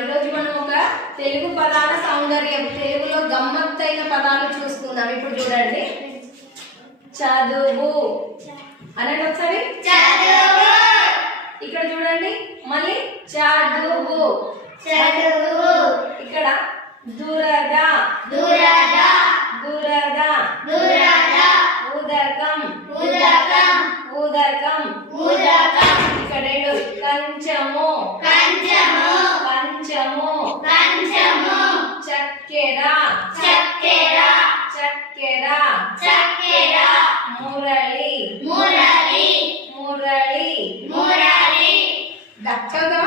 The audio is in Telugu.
ఈరోజు మనం ఒక తెలుగు పదాల సౌందర్యం, తెలుగులో గమ్మత్తైన పదాలు చూసుకుందాం. ఇప్పుడు చూడండి, చదువు అనండి ఒకసారి. ఇక్కడ చూడండి, మళ్ళీ చదువు. ఇక్కడ దురద, ఉదకం, ఇక్కడ రెండు కంచము, చక్కెర, మురళి. చదువు